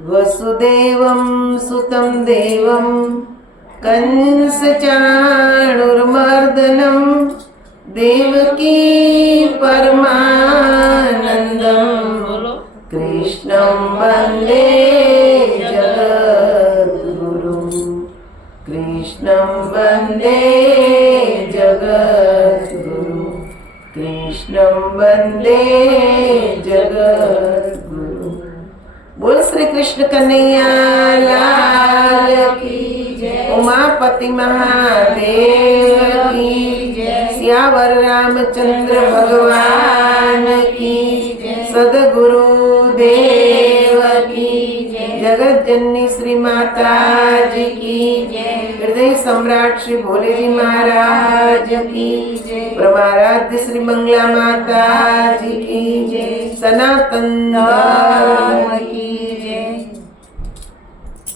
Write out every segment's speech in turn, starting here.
वसुदेवं सुतं देवं कंसचाणूरमर्दनं देवकी परमानन्दं कृष्णं वन्दे जगद्गुरुं कृष्णं वन्दे जगद्गुरुं कृष्णं वन्दे जगद्गुरुं। बोल श्री कृष्ण कन्हैया लाल की जय। उमापति महादेव की जय। सियावर रामचंद्र भगवान की जय। सदगुरु देव की जय। जगत जननी श्री माता जी की जय। हृदय सम्राट श्री भोले जी महाराज की जय। परमाराध्य श्री मंगला माता जी की जय। सनातन धर्म की जय।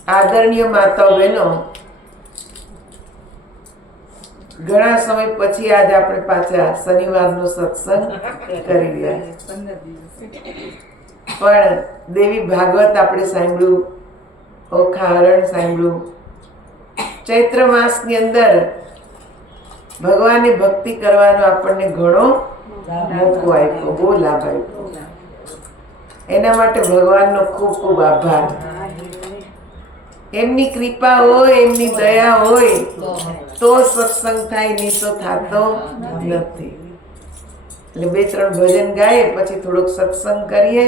आदरणीय माताओ बहनों, घણા સમય પછી આજ આપણે પાછા શનિવારનો સત્સંગ કરી રહ્યા પણ દેવી ભાગવત આપણે સાંભળ્યું, ઓખાહરણ સાંભળ્યું। ચૈત્ર માસની અંદર ભગવાનની ભક્તિ કરવાનો આપણને ઘણો મોકો આપ્યો, બહુ લાભ આપ્યો। એના માટે ભગવાનનો ખૂબ ખૂબ આભાર। એમની કૃપા હોય, એમની દયા હોય તો સત્સંગ થાય, નહીં તો થતો નથી। એટલે બે ત્રણ ભજન ગાય પછી થોડોક સત્સંગ કરીએ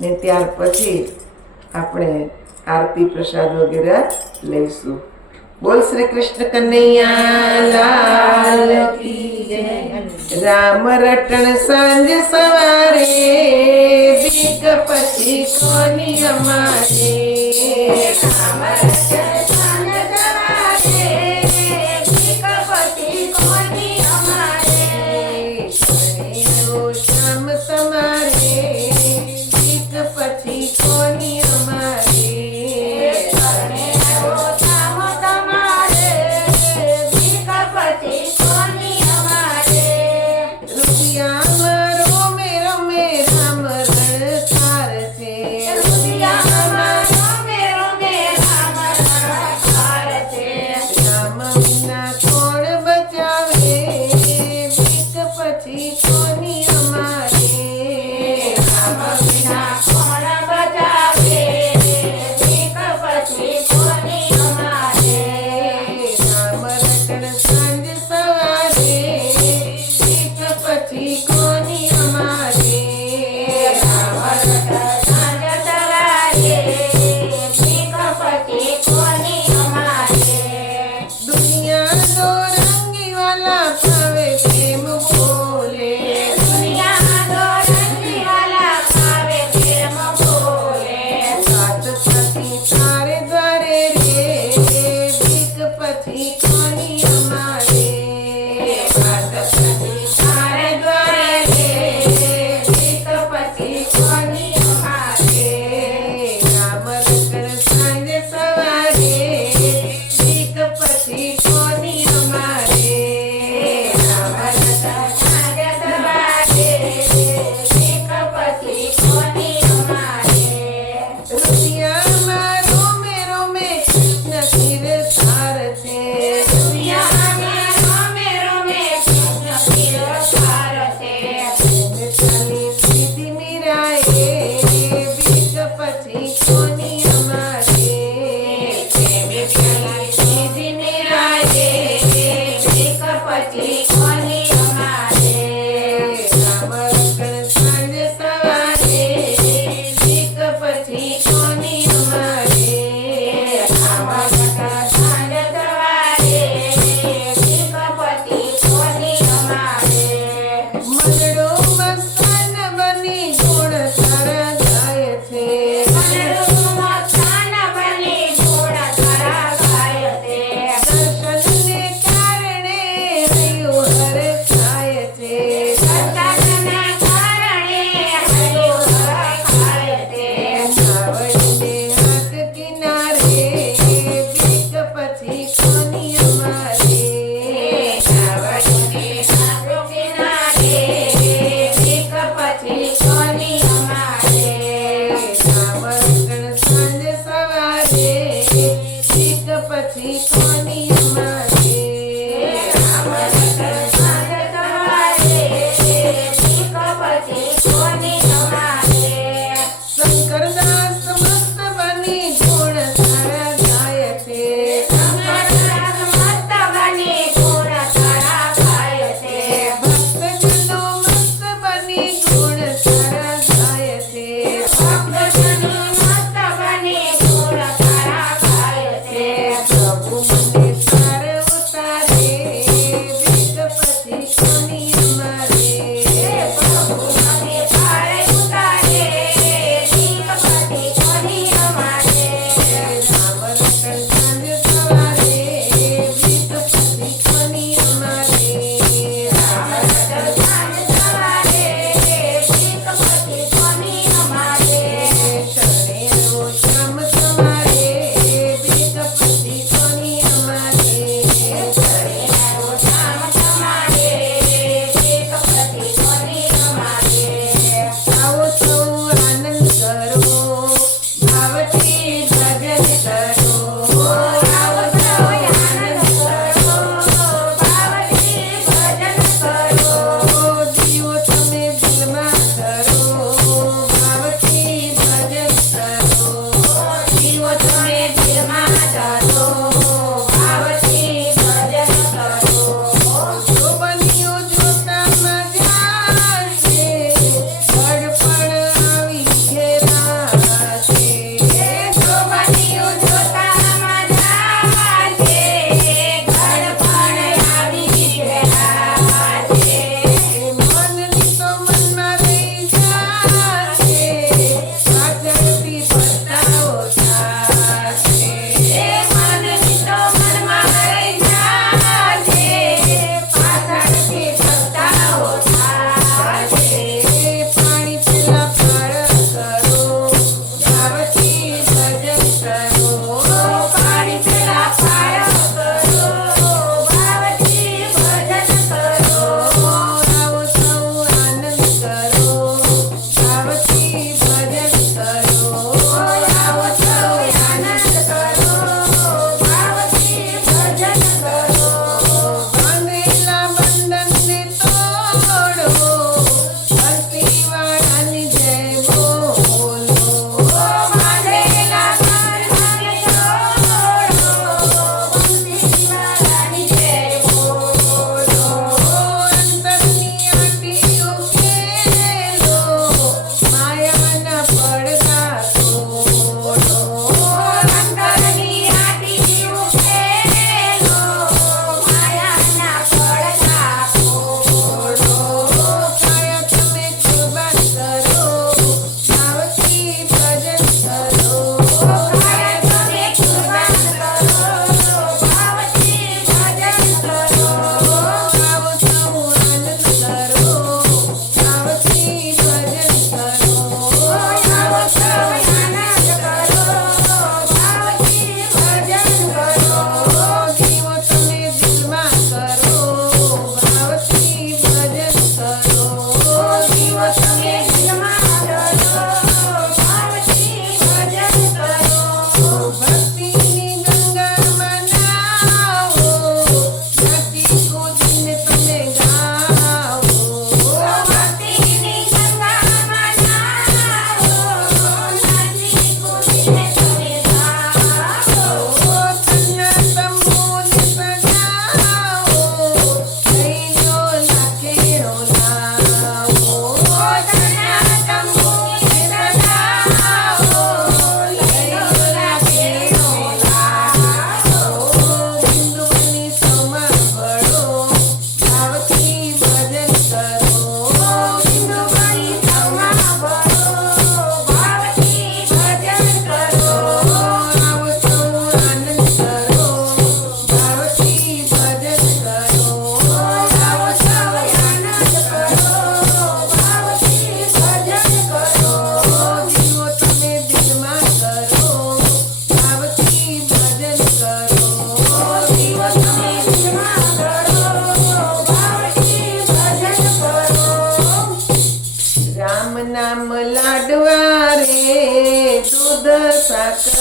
ને ત્યાર પછી આપણે આરતી પ્રસાદ વગેરે લઈશું। બોલ શ્રી કૃષ્ણ કન્હૈયા લાલ की जय। राम रटन सांझ सवारे बीक पछी कोनी हमारे। राम रटन सांझ सवारे बीक पछी कोनी हमारे। वो शाम तुम्हारे बीक पछी कोनी हमारे। वो शाम तुम्हारे बीक पछी कोनी हमारे। रुपया मारो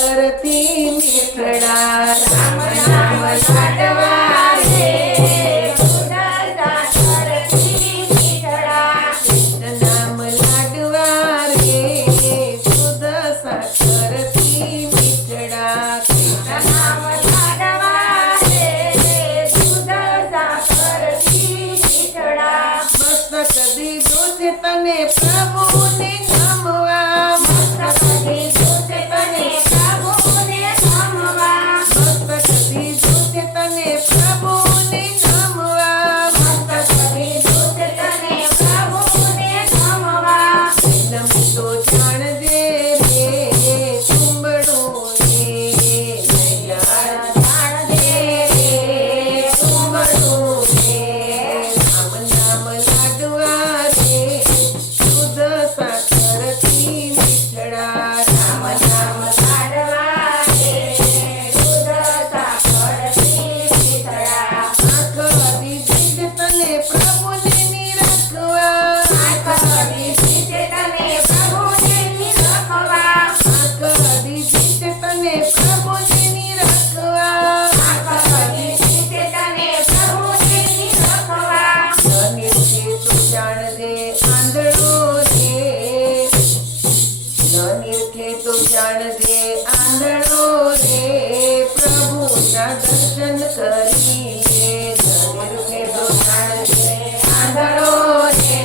સાકરથી મીઠડા રામ નામ લાડવા રે દૂધ સાકરથી મીઠડા કૃષ્ણ નામ લાડવા રે દૂધ સાકરથી મીઠડા કૃષ્ણ નામ લાડવા રે દૂધ સાકરથી મીઠડા મસ્તક દીધું છે તને પ્રભુને નમવા મસ્તક દીધું છે તને પ્રભુને નમવા મસ્તક દીધું છે તને પ્રભુને નમવા મસ્તક દીધું છે તને પ્રભુને નમવા નમી તો જાણજે રે તુંબડું રે જાણજે રે તુંબડું રે રામ નામ લાડવા રે દૂધ સાકરથી મીઠડા રામ નામ લાડવા રે દૂધ સાકરથી મીઠડા આંખ દીધી છે તને પ્રભુને નિરખવા આંખ દીધી છે તને પ્રભુને નિરખવા આંખ દીધી છે તને પ્રભુને નિરખવા આંખ દીધી છે તને પ્રભુને નિરખવા નિરખે તો જાણજે આંધળો રે નિરખે તો જાણજે આંધળો રે પ્રભુના દર્શન કરી લે નિરખે તો જાણજે આંધળો રે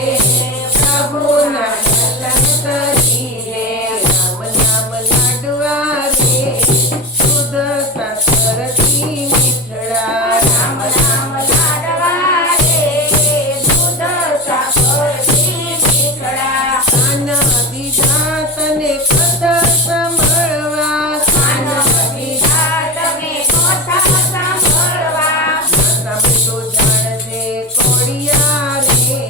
પ્રભુના દર્શન કરી લે રામ નામ લાડવા રે દૂધ સાકરથી મીઠડા રામ નામ લાડવા રે દૂધ સાકરથી મીઠડા કાન દીધા તને કથા સાંભળવા કાન દીધા તને કથા સાંભળવા સાંભળે તો જાણજે કોડિયા રે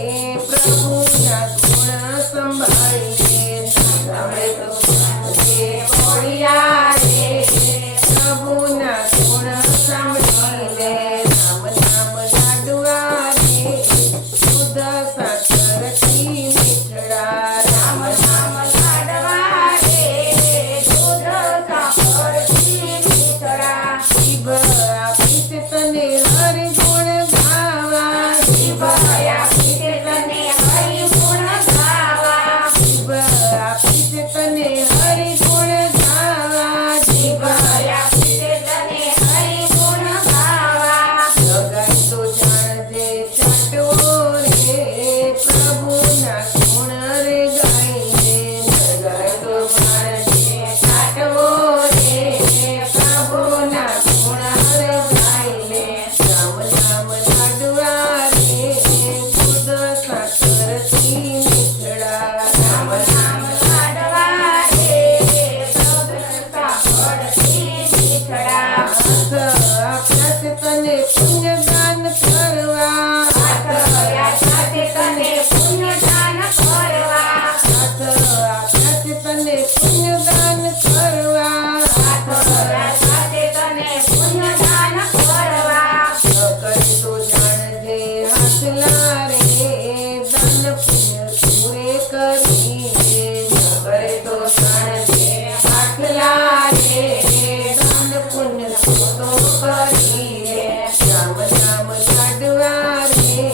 પ્રભુના ગુણ સંભાળી લે સાંભળે તો જાણજે કોડિયા રે પ્રભુના ગુણ સાંભળી લે રામ નામ લાડવા રે દૂધ સાકરથી મીઠડા રામ નામ લાડવા રે દૂધ સાકરથી મીઠડા જીભ આપી છે તને હરિ ગુણ ગાવા જીભ આપી છે તને હરિ ગુણ ગાવા જીભ આપી છે તને હરિ ગુણ ગાવા જીભ આપી છે તને હરિ ગુણ ગાવા લગાઈ તો જાણજે ચાટવો રે પ્રભુના ગુણ રે ગાઈને લગાઈ તો જાણજે ચાટવો રે પ્રભુના ગુણ રે ગાઈને રામ નામ લાડવા રે દૂધ સાકરથી મીઠડા રામ નામ લાડવા રે દૂધ સાકરથી મીઠડા હાથ આપ્યા છે તને પુણ્યદાન કરવા હાથ આપ્યા છે તને પુણ્યદાન કરવા હાથ આપ્યા છે તને પુણ્યદાન કરવા હાથ આપ્યા છે તને પુણ્યદાન કરવા કરે તો જાણજે હાથલા રે દાન પુણ્ય પૂરે કરી લે કરે તો જાણજે હાથલા રે દાન પુણ્ય તો કરી લે રામ નામ લાડવા રે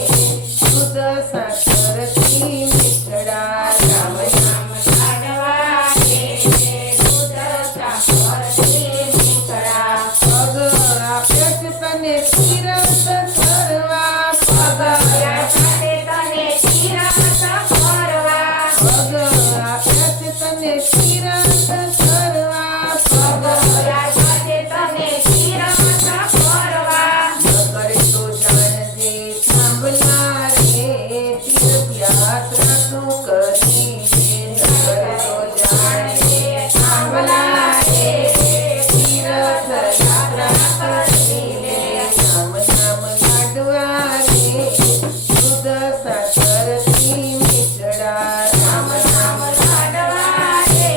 દૂધ સાકરથી મીઠડા રામ નામ લાડવા રે દૂધ સાકરથી મીઠડા પગ આપ્યા છે તને તીરથ કરવા પગ આપ્યા છે તને તીરથ કરવા પગ આપ્યા છે તને તીરથ કરવા પગ આપ્યા છે તને તીરથ કરવા કરે તો જાણજે થાંભલા રે તીર્થયાત્રા તું કરી લે કરે તો જાણજે થાંભલા રે તીર્થયાત્રા કરી લે રામ નામ લાડવા રે દૂધ સાકરથી મીઠડા રામ નામ લાડવા રે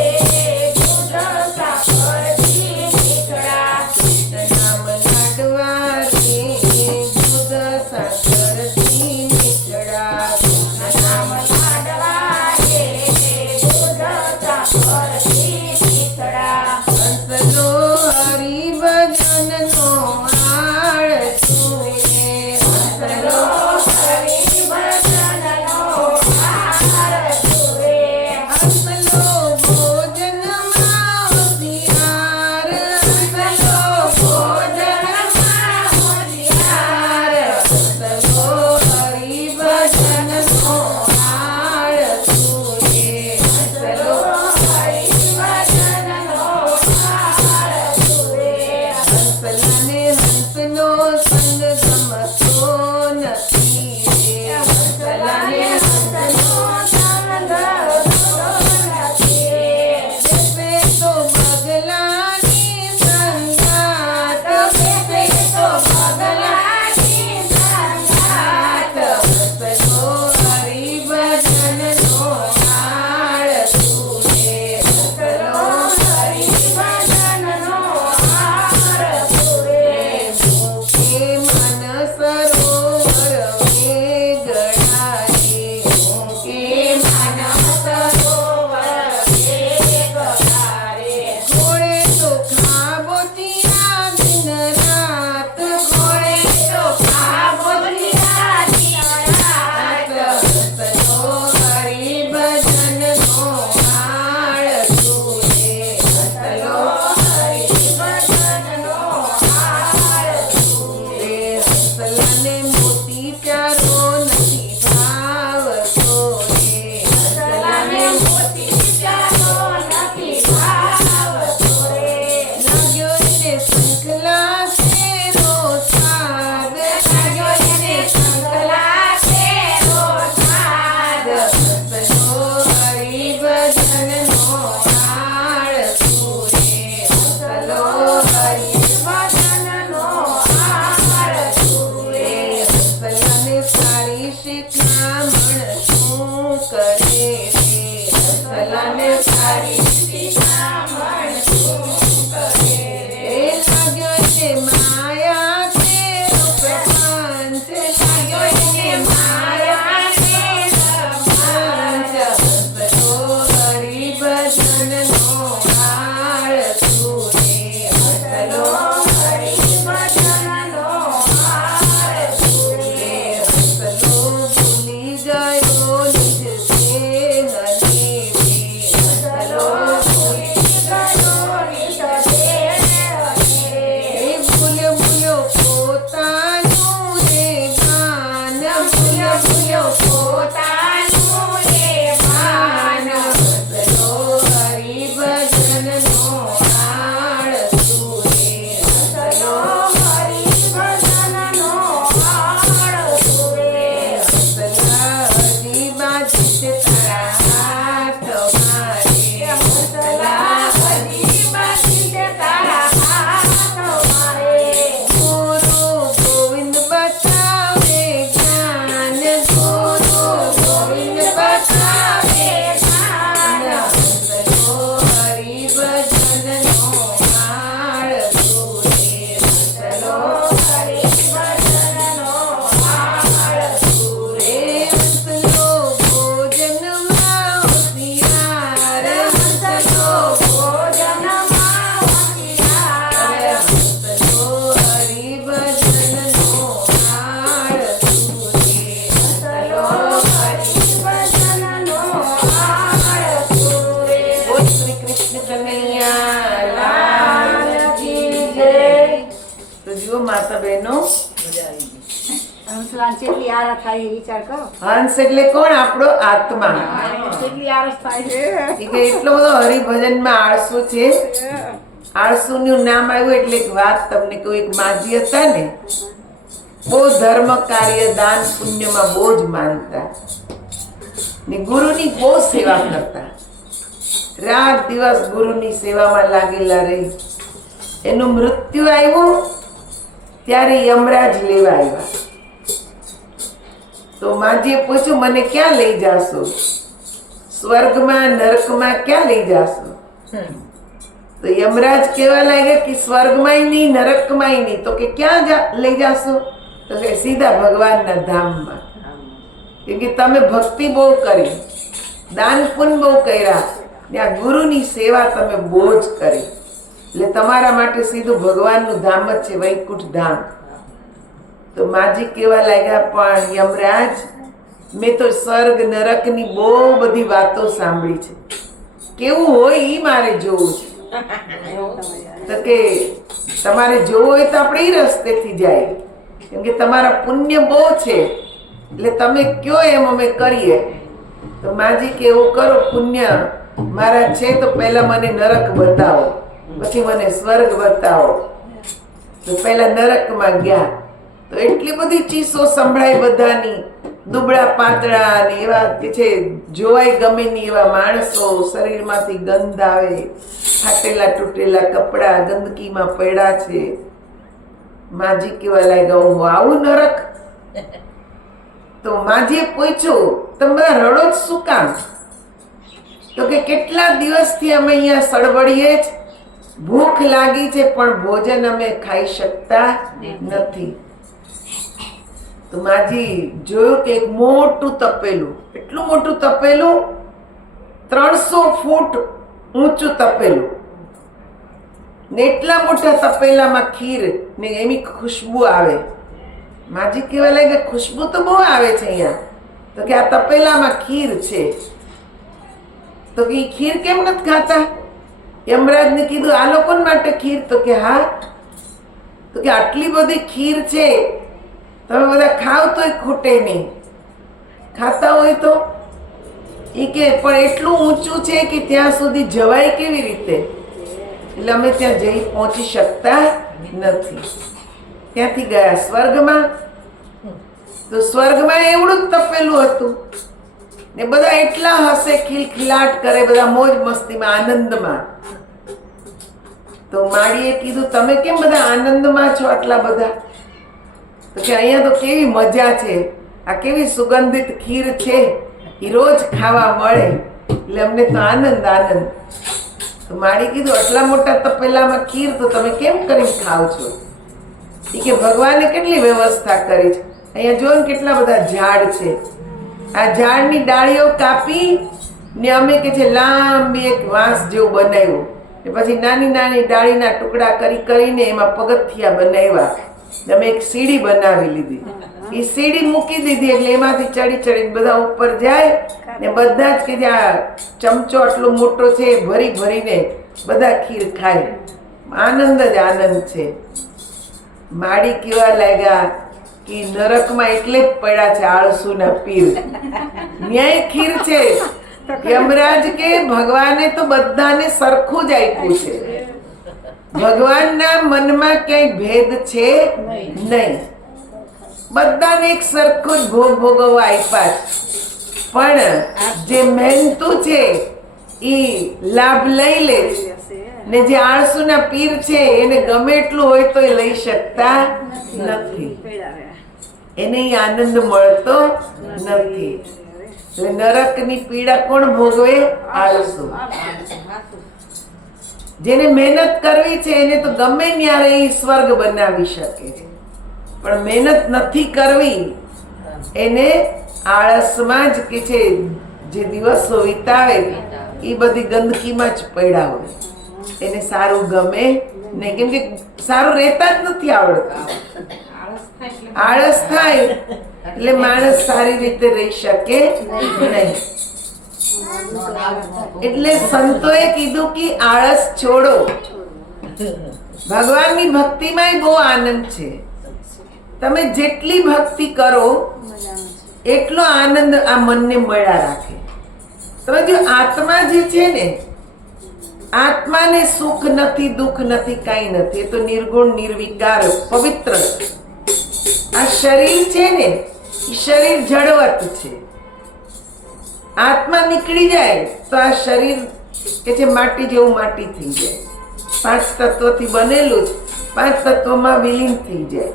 દૂધ સાકરથી મીઠડા કૃષ્ણ નામ લાડવા રે દૂધ સાકરથી શિખામણ શું કરે રે હસલાને તારી શિખામણ શું કરે રે લાગ્યો છે માયા કે રૂપ પાંચ લાગ્યો છે માયા કે રૂપ પાંચ હસલો હરિ ભજનનો હાળ તું રે હસલો હરિ ભજનનો હાળ તું રે હસલો ભૂલી ગયો નિજ દેહને રે હસલો ભૂલી ગયો નિજ દેહને રે ભૂલ્યો ભૂલ્યો પોતાનું રે ભાન ભૂલ્યો ભૂલ્યો પોતાનું રે ભાન હસલો હરિ ભજનનો હાળ તું રે હસલો હરિ ભજનનો હાળ તું રે હસલા હજી બાજી છે તારા હાથ મારે હસલા હજી બાજી છે તારા હાથ મારે ગુરુ ગોવિંદ બતાવે જ્ઞાન ગુરુ ગોવિંદ બતાવે જ્ઞાન હસલો હરિ ભજનનો હાળ તું રે હસલો હરિ ભજનનો હાળ તું રે હસલો ભોજનમાં હોશિયાર હસલો ભોજનમાં હોશિયાર હસલો હરિ ભજનનો હાળ તું રે હસલો હરિ ભજનનો હાળ તું રે બોલ શ્રી કૃષ્ણ કનૈયા લાલ કી જય. તો જુઓ માતા બહેનો, હંસલાલ જેટલી આરસ થાય એ વિચાર કરો. હંસ એટલે કોણ? આપણો આત્મા. કેટલી આરસ થાય છે. ઈ કે એટલો બધો હરિભજનમાં આળસુ છે. આળસુનું નામ આવ્યું એટલે એક વાત તમને કહું. એક માજી હતા ને, બહુ ધર્મ કાર્ય દાન પુણ્યમાં બહુ જ માનતા ને ગુરુની બહુ સેવા કરતા. રાત દિવસ ગુરુની સેવામાં લાગેલા રહી. એનું મૃત્યુ આવ્યું ત્યારે યમરાજ લેવા આવ્યા. તો માજીએ પૂછ્યું, મને ક્યાં લઈ જાશો? સ્વર્ગમાં નરકમાં ક્યાં લઈ જાશો? તો યમરાજ કહેવા લાગ્યા કે સ્વર્ગમાંય નહીં નરકમાંય નહીં. તો કે ક્યાં લઈ જાશો? તો કે સીધા ભગવાનના ધામમાં. કેમ કે તમે ભક્તિ બહુ કરી, દાન પુણ્ય બહુ કર્યા ને આ ગુરુની સેવા તમે બહુ જ કરી, એટલે તમારા માટે સીધું ભગવાનનું ધામ જ છે, વૈકુંઠ ધામ. તો માજી કેવા લાગ્યા, પણ યમરાજ, મેં તો સ્વર્ગ નરકની બહુ બધી વાતો સાંભળી છે, કેવું હોય ઈ મારે જોવું છે. તો કે તમારે જોવું હોય તો આપણે ઈ રસ્તેથી જાય, કેમ કે તમારા પુણ્ય બહુ છે, એટલે તમે કયો એમ અમે કરીએ. તો માજી કે એવું કરો, પુણ્ય મારા છે તો પહેલા મને નરક બતાવો, પછી મને સ્વર્ગ બતાવો. તો પહેલા નરકમાં ગયા તો એટલી બધી ચીસો સંભળાય બધાની, દુબળા પાતળા ને એવા કે છે જોવાય ગમે નહીં એવા માણસો, શરીરમાંથી ગંધ આવે, ફાટેલા તૂટેલા કપડા ગંદકીમાં પડ્યા છે. માજી કેવા લાગ્યા, હું આવું નરક? તો માજીએ પૂછ્યું, તમે બધા રડો જ શું કામ? તો કે કેટલા દિવસથી અમે અહીંયા સળવળીએ જ, ભૂખ લાગી છે પણ ભોજન અમે ખાઈ શકતા નથી. તો માજી જોયું કે એક મોટું તપેલું, એટલું મોટું તપેલું, 300 ફૂટ ઊંચું તપેલું ને એટલા મોટા તપેલામાં ખીર ને એની ખુશ્બુ આવે. માજી કહેવા લાગે, ખુશ્બુ તો બહુ આવે છે અહીંયા. તો કે આ તપેલામાં ખીર છે. તો કે ખીર કેમ નથી ખાતા? યમરાજને કીધું, આ લોકો માટે ખીર? તો કે હા. તો કે આટલી બધી ખીર છે, તમે બધા ખાવ તોય ખૂટે નહીં, ખાતા હોય તો? એ કે પણ એટલું ઊંચું છે કે ત્યાં સુધી જવાય કેવી રીતે? એટલે અમે ત્યાં જઈ પહોંચી શકતા નથી. ત્યાંથી ગયા સ્વર્ગમાં. તો સ્વર્ગમાં એવડું જ તપેલું હતું ને બધા એટલા હસે, ખિલખિલાટ કરે, બધા મોજ મસ્તીમાં, આનંદમાં. તો માળીએ કીધું, તમે કેમ બધા આનંદમાં છો આટલા બધા? તો કે અહીંયા તો કેવી મજા છે, આ કેવી સુગંધિત ખીર છે, એ રોજ ખાવા મળે એટલે અમને તો આનંદ આનંદ. તો માડી કીધું, આટલા મોટા તપેલામાં ખીર તો તમે કેમ કરીને ખાવ છો? એ કે ભગવાને કેટલી વ્યવસ્થા કરી છે. અહીંયા જો ને કેટલા બધા ઝાડ છે. આ ઝાડની ડાળીઓ કાપી ને અમે કે છે લાંબી એક વાંસ જેવું બનાવ્યું, ને પછી નાની નાની ડાળીના ટુકડા કરીને એમાં પગથિયા બનાવ્યા. અમે એક સીડી બનાવી લીધી. એ સીડી મૂકી દીધી એટલે એમાંથી ચડી ચડીને બધા ઉપર જાય ને બધા જ કે જે આ ચમચો આટલો મોટો છે ભરી ભરીને બધા ખીર ખાય. આનંદ જ આનંદ છે. માડી કેવા લાગ્યા કે નરકમાં એટલે જ પડ્યા છે આળસુના પીર. ન્યાય ખીર છે. યમરાજ કે ભગવાને તો બધાને સરખું જ આપ્યું છે. ભગવાનના મનમાં ક્યાંય ભેદ છે નહીં. બધાને એક સરખું જ ભોગ ભોગવવા આપ્યા છે. પણ જે મહેનતું છે એ લાભ લઈ લે છે, ને જે આળસુના પીર છે એને ગમે એટલું હોય તો એ લઈ શકતા નથી. એને ઈ આનંદ મળતો નથી. એટલે નરકની પીડા કોણ ભોગવે? આળસુ. જેને મહેનત કરવી છે એને તો ગમે ત્યારે એ સ્વર્ગ બનાવી શકે છે, પણ મહેનત નથી કરવી એને આળસમાં જ કે છે જે દિવસો વિતાવે એ બધી ગંદકીમાં જ પડ્યા હોય. એને સારું ગમે નહીં, કેમ કે સારું રહેતા જ નથી આવડતું. આળસ થાય એટલે માણસ સારી રીતે રહી શકે નહીં. એટલે સંતોએ કીધું કે આળસ છોડો. ભગવાનની ભક્તિમાં બહુ આનંદ છે. તમે જેટલી ભક્તિ કરો એટલો આનંદ આ મનને મળ્યા રાખે. તમે જો આત્મા જે છે ને, આત્માને સુખ નથી, દુઃખ નથી, કાંઈ નથી. એ તો નિર્ગુણ, નિર્વિકાર, પવિત્ર. આ શરીર છે ને, એ શરીર જડવત છે. આત્મા નીકળી જાય તો આ શરીર કે છે માટી જેવું માટી થઈ જાય. 5 તત્વથી બનેલું જ 5 તત્વમાં વિલીન થઈ જાય.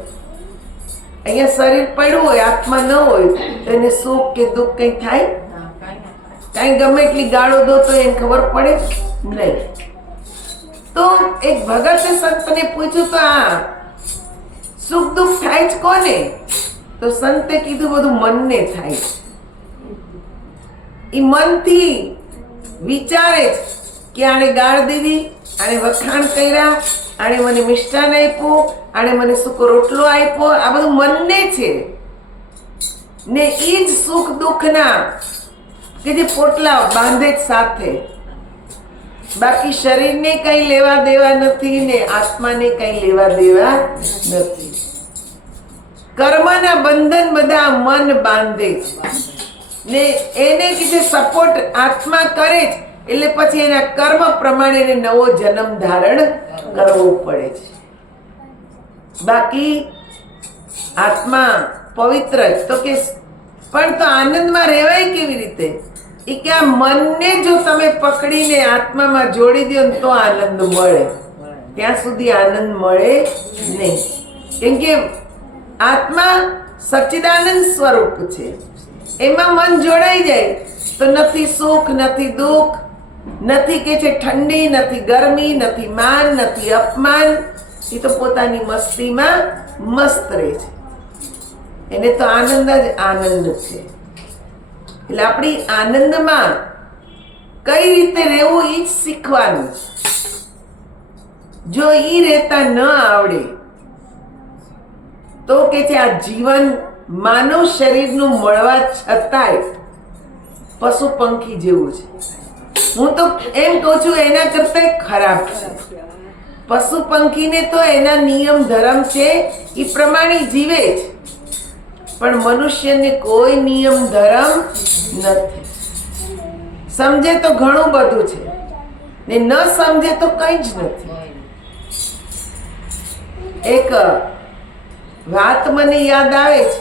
અહીંયા શરીર પડ્યું હોય, આત્મા ન હોય તો એને સુખ કે દુઃખ કઈ થાય? કાંઈ ગમે એટલી ગાળો દો તો એને ખબર પડે નહીં. તો એક ભગતે સંતને પૂછ્યું તો આ સુખ દુઃખ થાય જ કોને? તો સંતે કીધું બધું મનને થાય છે. એ મનથી વિચારે છે કે આને ગાળ દીધી, આને વખાણ કર્યા, આને મને મિષ્ટાન આપ્યું, આને મને સૂકો રોટલો આપ્યો. આ બધું મનને છે ને એ જ સુખ દુઃખના કે જે પોટલા બાંધે જ સાથે. બાકી શરીરને કઈ લેવા દેવા નથી ને આત્માને કઈ લેવા દેવા નથી. કર્મના બંધન બધા મન બાંધે ને એને કીધે સપોર્ટ આત્મા કરે છે. એટલે પછી એના કર્મ પ્રમાણે એને નવો જન્મ ધારણ કરવો પડે છે. બાકી આત્મા પવિત્ર તો કે પણ તો આનંદમાં રહેવાય કેવી રીતે? એ કે આ મનને જો તમે પકડીને આત્મામાં જોડી દો ને તો આનંદ મળે. ત્યાં સુધી આનંદ મળે નહીં. કેમ કે આત્મા સચ્ચિદાનંદ સ્વરૂપ છે. એમાં મન જોડાઈ જાય તો નથી સુખ, નથી દુઃખ, નથી કે છે ઠંડી, નથી ગરમી, નથી માન, નથી અપમાન. એ તો પોતાની મસ્તીમાં મસ્ત રહે છે. એને તો આનંદ જ આનંદ છે. એટલે આપણી આનંદમાં કઈ રીતે રહેવું એ જ શીખવાનું છે. જો એ રહેતા ન આવડે તો કે છે આ જીવન માનવ શરીરનું મળવા છતાંય પશુ પંખી જેવું છે. હું તો એમ કહું છું એના કરતા ખરાબ છે. પશુ પંખીને તો એના નિયમ ધર્મ છે એ પ્રમાણે જીવે છે, પણ મનુષ્યને કોઈ નિયમ ધર્મ નથી. સમજે તો ઘણું બધું છે ને ન સમજે તો કંઈ જ નથી. એક વાત મને યાદ આવે છે.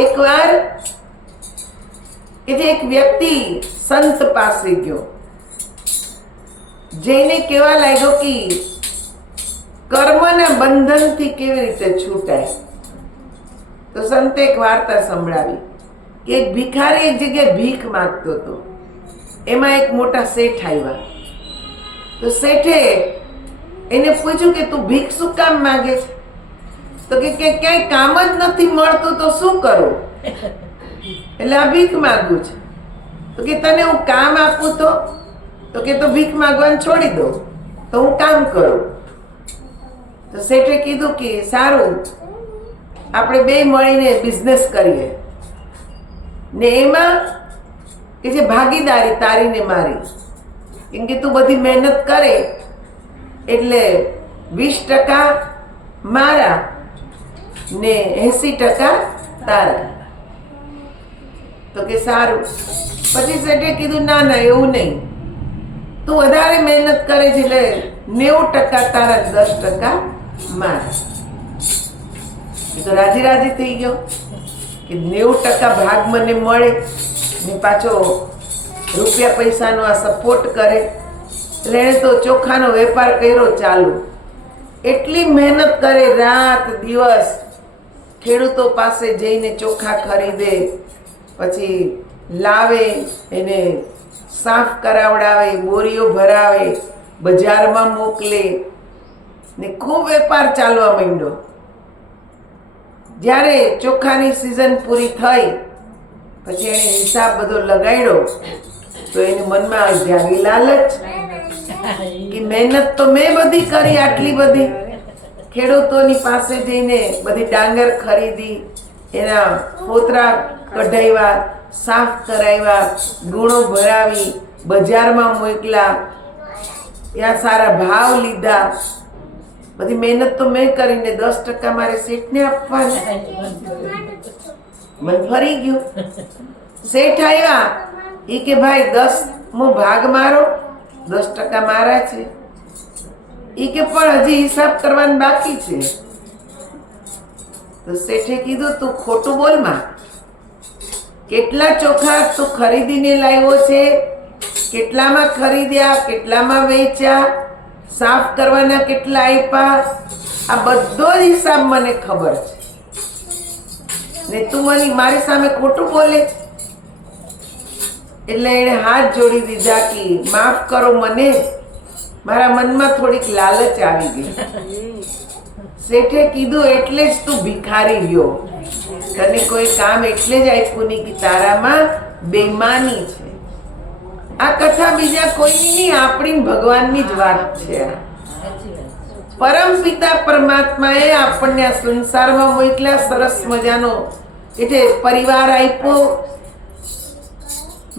એકવાર કે જે એક વ્યક્તિ સંત પાસે ગયો, જઈને કહેવા લાગ્યો કે કર્મના બંધનથી કેવી રીતે છૂટાય. તો સંતે એક વાર્તા સંભળાવી કે એક ભિખારી એક જગ્યાએ ભીખ માંગતો હતો. એમાં એક મોટા શેઠ આવ્યા. તો શેઠે એને પૂછ્યું કે તું ભીખ શું કામ માંગે છે? તો કે ક્યાંય કામ જ નથી મળતું તો શું કરું? એટલે આ ભીખ માંગુ છે. તો કે તને હું કામ આપું તો કે તો ભીખ માંગવાનું છોડી દો તો હું કામ કરું. તો શેઠે કીધું કે સારું, આપણે બે મળીને બિઝનેસ કરીએ ને એમાં કે જે ભાગીદારી તારી ને મારી, કેમ કે તું બધી મહેનત કરે એટલે 20% મારા ને 80% તારા. તો કે સારું. પછી શેઠે કીધું ના ના એવું નહીં, તું વધારે મહેનત કરે છે એટલે 90% તારા 10% મારા. એ તો રાજી રાજી થઈ ગયો કે 90% ભાગ મને મળે ને પાછો રૂપિયા પૈસાનો આ સપોર્ટ કરે. એટલે એણે તો ચોખાનો વેપાર કર્યો ચાલુ. એટલી મહેનત કરે, રાત દિવસ ખેડૂતો પાસે જઈને ચોખા ખરીદે, પછી લાવે, એને સાફ કરાવડાવે, બોરીઓ ભરાવે, બજારમાં મોકલે ને ખૂબ વેપાર ચાલવા માંડ્યો. જ્યારે ચોખાની સિઝન પૂરી થઈ પછી એણે હિસાબ બધો લગાડ્યો તો એની મનમાં જાગી લાલચ કે મહેનત તો મેં બધી કરી, આટલી બધી ખેડૂતોની પાસે જઈને બધી ડાંગર ખરીદી, એના ફોતરા કઢાવ્યા, સાફ કરાવ્યા, ગુણો ભરાવી, બજારમાં મોકલા, ત્યાં સારા ભાવ લીધા. બધી મહેનત તો મેં કરીને 10% મારે શેઠને આપવાના. મને ફરી ગયું. શેઠ આવ્યા એ કે ભાઈ 10મો ભાગ મારો, 10% મારા છે. એ કે પણ હજી હિસાબ કરવાનો બાકી છે. તો શેઠે કીધું તું ખોટું બોલમાં, કેટલા ચોખા તું ખરીદીને લાવ્યો છે, કેટલામાં ખરીદ્યા, કેટલામાં વેચ્યા, સાફ કરવાના કેટલા આપ્યા, આ બધો જ હિસાબ મને ખબર છે ને તું મને મારી સામે ખોટું બોલે. એટલે એણે હાથ જોડી દીધા કે માફ કરો મને, મારા મનમાં થોડીક લાલચ આવી ગઈ. શેઠે કીધું એટલે જ તું ભિખારી રહ્યો, તને કોઈ કામ એટલે જ આપ્યું નહીં કે તારામાં બેઈમાની છે. આ કથા બીજા કોઈની નહીં, આપણી ભગવાનની જ વાત છે. પરમ પિતા પરમાત્માએ આપણને આ સંસારમાં મોકલ્યા, સરસ મજાનો એટલે પરિવાર આપ્યો,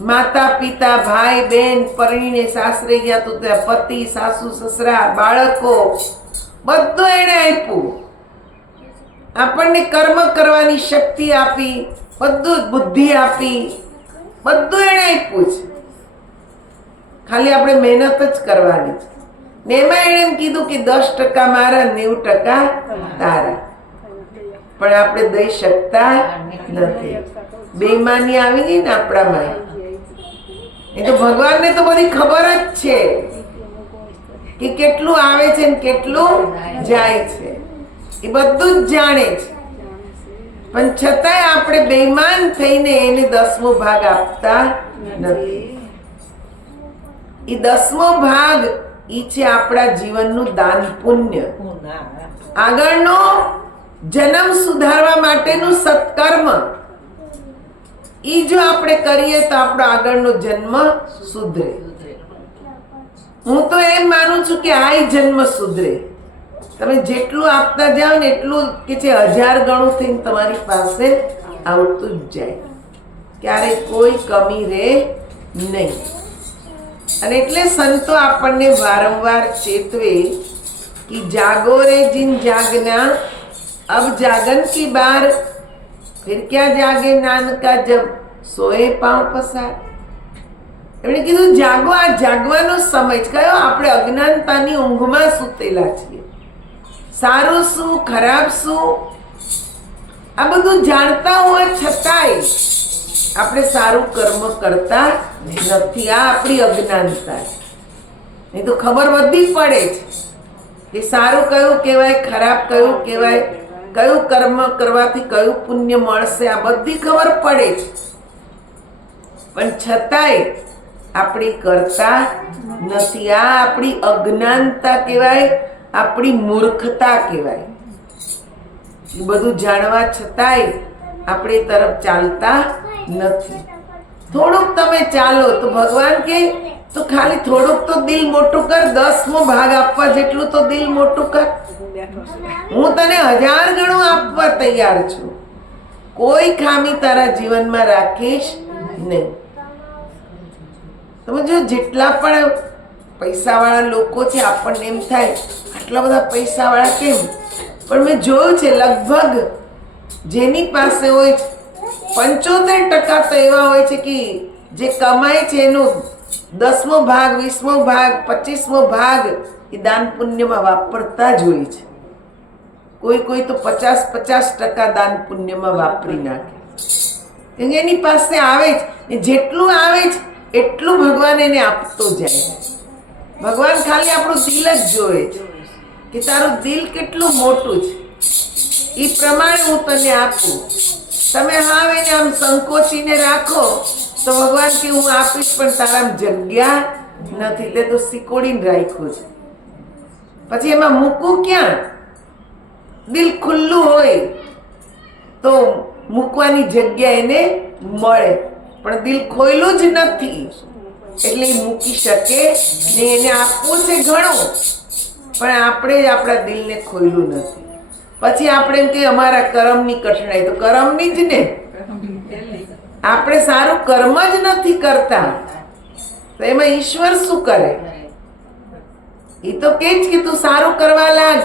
માતા પિતા ભાઈ બહેન પરણીને સાસરે ગયા તો ત્યાં પતિ સાસુ સસરા બાળકો બધું એણે આપ્યું. આપણને કર્મ કરવાની શક્તિ આપી, બધું બુદ્ધિ આપી, બધું એણે આપ્યું છે. ખાલી આપણે મહેનત જ કરવાની છે. ને એમાં એણે એમ કીધું કે 10% મારા, 90% તારા. પણ આપણે દઈ શકતા નથી. બેઈમાની આવી ગઈ ને આપણામાં. એ તો ભગવાનને તો બધી ખબર જ છે કે કેટલું આવે છે ને કેટલું જાય છે, એ બધું જ જાણે છે. પણ છતાંય આપણે બેઈમાન થઈને એને 10મો ભાગ આપતા નથી. એ 10મો ભાગ ઈ છે આપણા જીવનનું દાન પુણ્ય, આગળનો જન્મ સુધારવા માટેનું સત્કર્મ. ઈ જો આપણે કરીએ તો આપણો આગળનો જન્મ સુધરે. હું તો એમ માનું છું કે આ જન્મ સુધરે. તમે જેટલું આપતા જાઓ ને એટલું કે છે 1000 ગણું થઈને તમારી પાસે આવતું જ જાય, ક્યારેય કોઈ કમી રહે નહીં. અને એટલે સંતો આપણને વારંવાર ચેતવે કે જાગો રે જીન જાગના, अब जागन की बार, फिर क्या जागे नानका जब सोए पांव पसार. એમણે કીધું જાગો, આ જાગવાનો સમય છે. કયો? આપણે અજ્ઞાનતાની ઊંઘમાં સૂતેલા છીએ. સારું શું ખરાબ શું આ બધું જાણતા હોવા છતાંય આપણે સારું કર્મ કરતા નથી. આ આપણી અજ્ઞાનતા છે. નહીં તો ખબર બધી પડે છે કે સારું કયું કહેવાય, ખરાબ કયું કહેવાય, કયું કર્મ કરવાથી કયું પુણ્ય મળશે આ બધી ખબર પડે છે, પણ છતાંય આપણી કરતા નથી. આ આપણી અજ્ઞાનતા કહેવાય, આપણી મૂર્ખતા કહેવાય. એ બધું જાણવા છતાંય આપણે એ તરફ ચાલતા નથી. થોડુંક તમે ચાલો તો ભગવાન કે તો ખાલી થોડુંક તો દિલ મોટું કર, 10મો ભાગ આપવા જેટલું તો દિલ મોટું કર. હું તને 1000 ગણું આપવા તૈયાર છું. કોઈ ખામી તારા જીવનમાં રાખીશ નહીં. તમે જો જેટલા પણ પૈસાવાળા લોકો છે આપણને એમ થાય આટલા બધા પૈસાવાળા કેમ, પણ મેં જોયું છે લગભગ જેની પાસે હોય 75% તો એવા હોય છે કે જે કમાય છે એનું 10મો ભાગ, 20મો ભાગ, 25મો ભાગ એ દાન પુણ્યમાં વાપરતા જ હોય છે. કોઈ તો 50% દાન પુણ્યમાં વાપરી નાખે. કેમ કે એની પાસે આવે જ, જેટલું આવે જ એટલું ભગવાન એને આપતો જાય. ભગવાન ખાલી આપણું દિલ જ જોવે છે કે તારું દિલ કેટલું મોટું છે, એ પ્રમાણે હું તને આપું. તમે હા એને આમ સંકોચીને રાખો તો ભગવાન કે હું આપીશ પણ તારામાં જગ્યા નથી, એટલે તો સિકોડીને રાખ્યું છે. પછી એમાં મૂકવું ક્યાં? દિલ ખુલ્લું હોય તો મૂકવાની જગ્યા એને મળે, પણ દિલ ખોયલું જ નથી એટલે એ મૂકી શકે ને. એને આપવું છે ઘણું, પણ આપણે જ આપણા દિલને ખોયલું નથી. પછી આપણે એમ કે અમારા કર્મની કઠણાઈ, તો કર્મની જ ને. આપણે સારું કર્મ જ નથી કરતા તો એમાં ઈશ્વર શું કરે? એ તો કે જ કે તું સારું કરવા લાગ,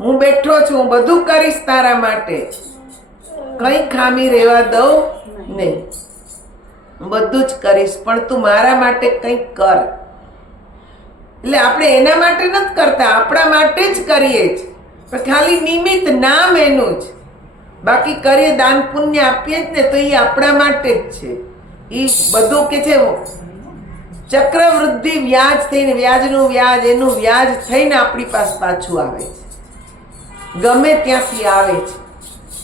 હું બેઠો છું, હું બધું કરીશ તારા માટે, કઈ ખામી રહેવા દઉં નહીં, બધું જ કરીશ, પણ તું મારા માટે કંઈક કર. એટલે આપણે એના માટે નથી કરતા, આપણા માટે જ કરીએ છીએ, પણ ખાલી નિમિત્ત નામ એનું જ. બાકી કરીએ દાન પુણ્ય આપીએ જ ને તો એ આપણા માટે જ છે. એ બધું કે છે ચક્રવૃદ્ધિ વ્યાજ થઈને, વ્યાજનું વ્યાજ, એનું વ્યાજ થઈને આપણી પાસે પાછું આવે છે. ગમે ત્યાંથી આવે છે,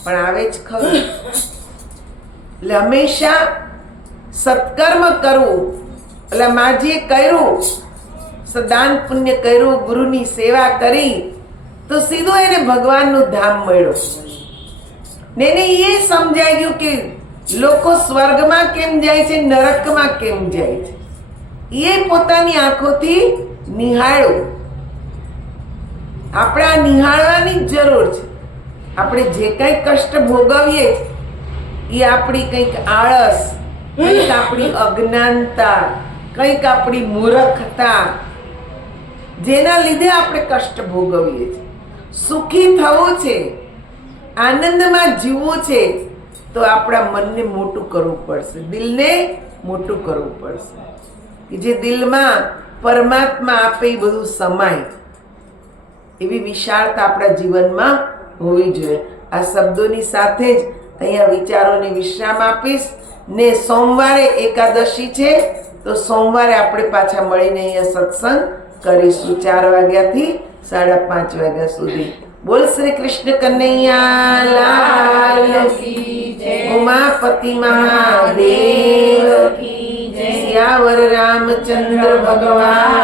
પણ આવે જ ખરું. એટલે હંમેશા સત્કર્મ કરવું. એટલે માજીએ કર્યું, દાન પુણ્ય કર્યું, ગુરુની સેવા કરી તો સીધું એને ભગવાનનું ધામ મળ્યું. ને એને એ સમજાઈ ગયું કે લોકો સ્વર્ગમાં કેમ જાય છે, નરકમાં કેમ જાય છે, એ પોતાની આંખોથી નિહાળ્યું. આપણે આ નિહાળવાની જ જરૂર છે. આપણે જે કંઈ કષ્ટ ભોગવીએ એ આપણી કંઈક આળસ, કંઈક આપણી અજ્ઞાનતા, કંઈક આપણી મૂર્ખતા, જેના લીધે આપણે કષ્ટ ભોગવીએ છીએ. સુખી થવું છે, આનંદમાં જીવવું છે તો આપણા મનને મોટું કરવું પડશે, દિલને મોટું કરવું પડશે, કે જે દિલમાં પરમાત્મા આપે એ બધું સમાય. એવી વિશાળતા આપણા જીવનમાં હોવી જોઈએ. આ શબ્દોની સાથે જ અહીંયા વિચારોને વિશ્રામ આપીશ ને સોમવારે એકાદશી છે તો સોમવારે આપણે પાછા મળીને અહીંયા સત્સંગ કરીશું 4 વાગ્યાથી 5:30 વાગ્યા સુધી. બોલ શ્રી કૃષ્ણ કનૈયા લાલ કી જય, ઉમાપતિ મહાદેવ કી જય, સિયાવર રામચંદ્ર ભગવાન